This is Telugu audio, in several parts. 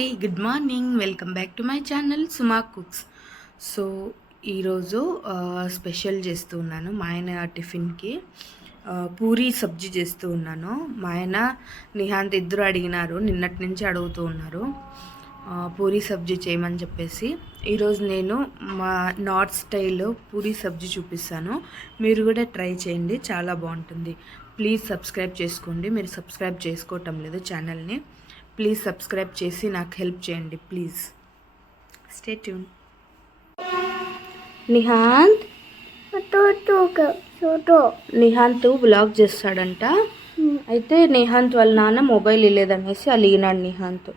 Hi good morning welcome back to my channel Suma cooks. So ఈరోజు స్పెషల్ చేస్తూ ఉన్నాను. మా ఆయన టిఫిన్కి పూరీ సబ్జీ చేస్తూ ఉన్నాను. మా ఆయన నిహాంత్ ఇద్దరు అడిగినారు, నిన్నటి నుంచి అడుగుతూ ఉన్నారు పూరీ సబ్జీ చేయమని చెప్పేసి. ఈరోజు నేను మా నార్త్ స్టైల్లో పూరీ సబ్జీ చూపిస్తాను. మీరు కూడా ట్రై చేయండి, చాలా బాగుంటుంది. ప్లీజ్ సబ్స్క్రైబ్ చేసుకోండి. మీరు సబ్స్క్రైబ్ చేసుకోవటం లేదు ఛానల్ని. ప్లీజ్ సబ్స్క్రైబ్ చేసి నాకు హెల్ప్ చేయండి please. Stay tune. Nihanth vlog చేస్తాడంట. అయితే నిహాంత్ వాళ్ళ నాన్న మొబైల్ ఇవ్వలేదనేసి అలిగినాడు నిహాంత్.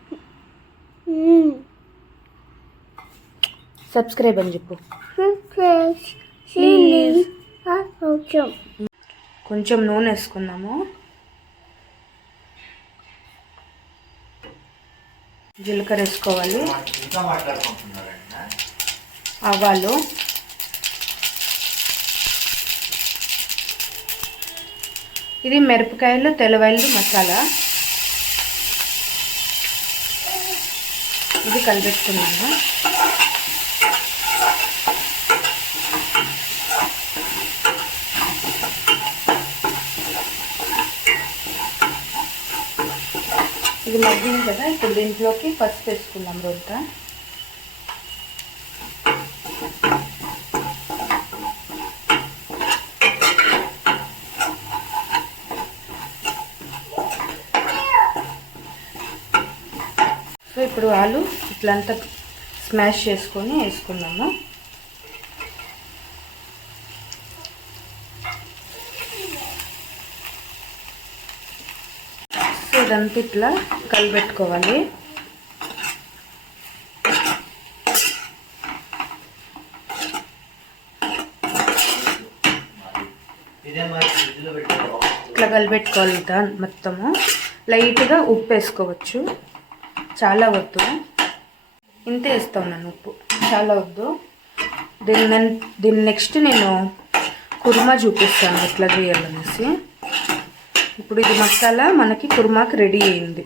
సబ్స్క్రైబ్ అని చెప్పు ప్లీజ్. కొంచెం నూనె వేసుకుందాము. జీలకర్ర వేసుకోవాలి, ఆవాలు, ఇది మిరపకాయలు తెల్లవాయలు మసాలా, ఇది కలిపెట్టుకున్నాను. ఇది మగ్గింది కదా, ఇప్పుడు దీంట్లోకి పసుపు వేసుకుందాం రొంత. సో ఇప్పుడు ఆలు ఇట్లంతా స్మాష్ చేసుకొని వేసుకుందాము. ఇదంతా ఇట్లా కలిపెట్టుకోవాలి. ఇట్లా కలిపెట్టుకోవాలి మొత్తము. లైట్గా ఉప్పు వేసుకోవచ్చు, చాలా వద్దు. ఇంతే వేస్తా ఉన్నాను ఉప్పు, చాలా వద్దు. దీన్ని నెక్స్ట్ నేను కుర్మా చూపిస్తాను ఎట్లా చేయాలనేసి. ఇప్పుడు ఇది మసాలా మనకి కుర్మాకి రెడీ అయింది.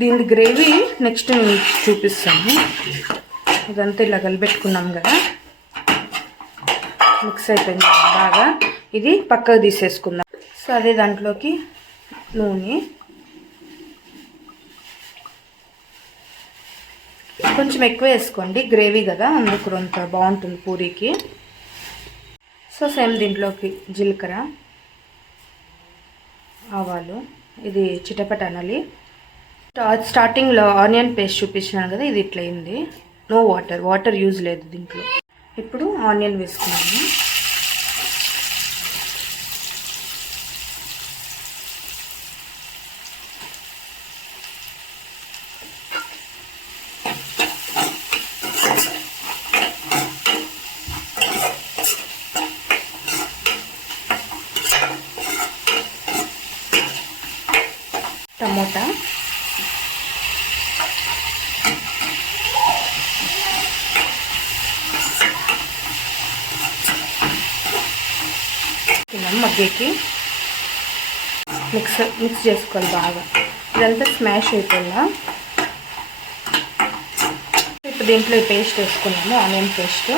దీని గ్రేవీ నెక్స్ట్ నేను చూపిస్తాను. ఇదంతా ఇలా కలిపెట్టుకున్నాం కదా, మిక్స్ అయిపోయింది బాగా. ఇది పక్కకు తీసేసుకుందాం. సో అదే దాంట్లోకి నూనె కొంచెం ఎక్కువ వేసుకోండి, గ్రేవీ కదా, అందుకు అంత బాగుంటుంది పూరీకి. సో సేమ్ దీంట్లోకి జీలకర్ర, ఆవాలు, ఇది చిటపట అనాలి. స్టార్టింగ్లో ఆనియన్ పేస్ట్ చూపించినాను కదా, ఇది ఇట్లా అయింది. నో వాటర్ యూజ్ లేదు దీంట్లో. ఇప్పుడు ఆనియన్ వేసుకున్నాను. టమోటా, మగ్గేకి మిక్స్ చేసుకోవాలి బాగా. ఇదంతా స్మాష్ అయిపోయిందా. ఇప్పుడు దీంట్లో పేస్ట్ వేసుకున్నాము, ఆనియన్ పేస్ట్.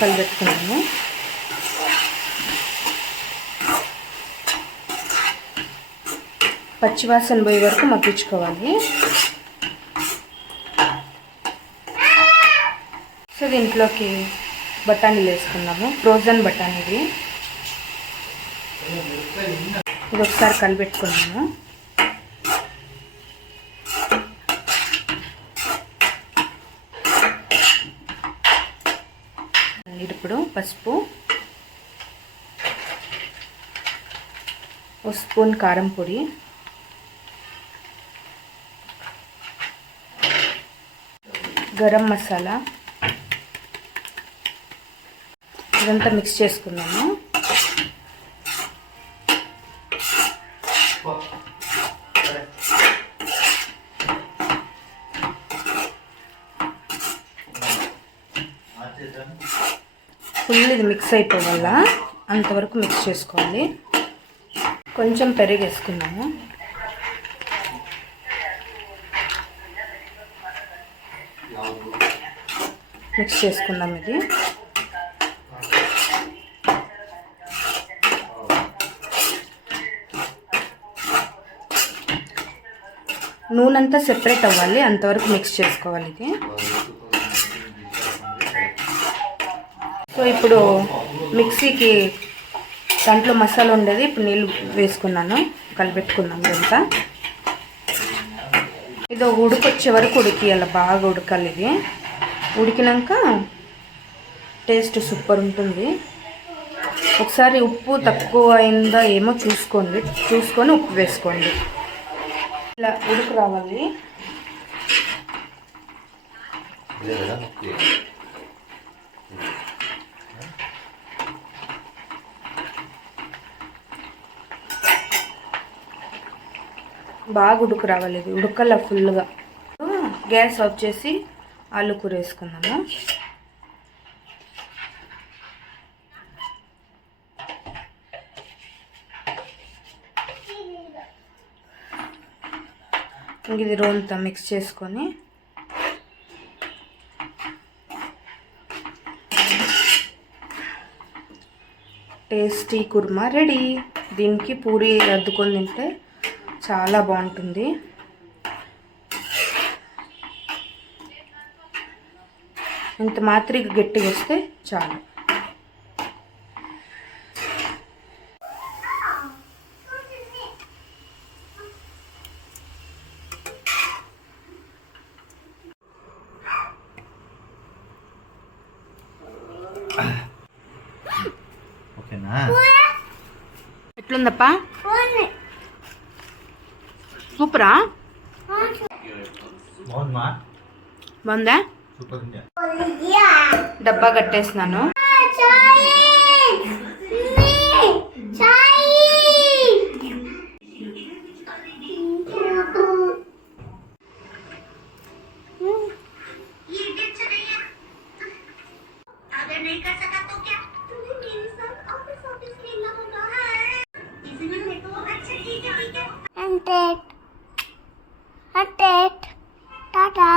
కలిపెట్టుకున్నాము. పచ్చివాసన పోయే వరకు మగ్గించుకోవాలి. సో దీంట్లోకి బఠానీలు వేసుకున్నాము, ఫ్రోజన్ బఠానీవి. ఇది ఒకసారి కలిపెట్టుకున్నాము. ఇప్పుడు పసుపు, ఒక స్పూన్ కారం పొడి, గరం మసాలా, ఇదంతా మిక్స్ చేసుకున్నాము. ఫుల్ ఇది మిక్స్ అయిపోవాల, అంతవరకు మిక్స్ చేసుకోవాలి. కొంచెం పెరుగు వేసుకున్నాము. మిక్స్ చేసుకుందాం. ఇది నూనె అంతా సెపరేట్ అవ్వాలి, అంతవరకు మిక్స్ చేసుకోవాలి ఇది. సో ఇప్పుడు మిక్సీకి దాంట్లో మసాలా ఉండేది, ఇప్పుడు నీళ్ళు వేసుకున్నాను, కలిపెట్టుకున్నాం ఇదంతా. ఇది ఉడికొచ్చే వరకు ఉడికియాలి, బాగా ఉడకాలి. ఇది ఉడికినాక టేస్ట్ సూపర్ ఉంటుంది. ఒకసారి ఉప్పు తక్కువ అయిందా ఏమో చూసుకొని ఉప్పు వేసుకోండి. ఇలా ఉడుకు రావాలి. బాగా ఉడుకు రావాలి, ఇది ఉడకల ఫుల్గా. గ్యాస్ ఆఫ్ చేసి ఆలు కూర వేసుకున్నాము. ఇది రోంతా మిక్స్ చేసుకొని టేస్టీ కుర్మా రెడీ. దీనికి పూరి అద్దుకొని తింటే చాలా బాగుంటుంది. ఇంత మాత్రం గట్టిగా వస్తే చాలు. ఓకేనా? ఎట్లుందప్పా? సూపరా? బాగుందా? డబ్బా కట్టేసినాను. Tata.